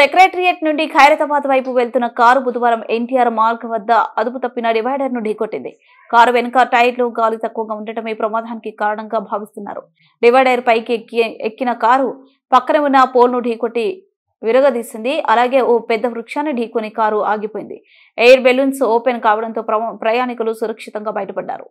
Secretariat నుండి ఖైరతాబాద్ వైపు వెళ్తున్న కారు బుధవారం ఎన్టీఆర్ మార్గ్ వద్ద అదుపు తప్పిన డివైడర్ ను ఢీకొట్టింది. కారు వెనుక టైర్లు గాలి తక్కువగా ఉండటమే ప్రమాదానికి కారణంగా భావిస్తున్నారు. డివైడర్ పైకి ఎక్కిన కారు పక్కన ఉన్న పోల్ ను ఢీకొట్టి విరగదీసింది. అలాగే ఓ పెద్ద వృక్షాన్ని ఢీకొని కారు ఆగిపోయింది. ఎయిర్ బెలూన్స్ ఓపెన్ కావడంతో ప్రయాణికులు సురక్షితంగా బయటపడ్డారు.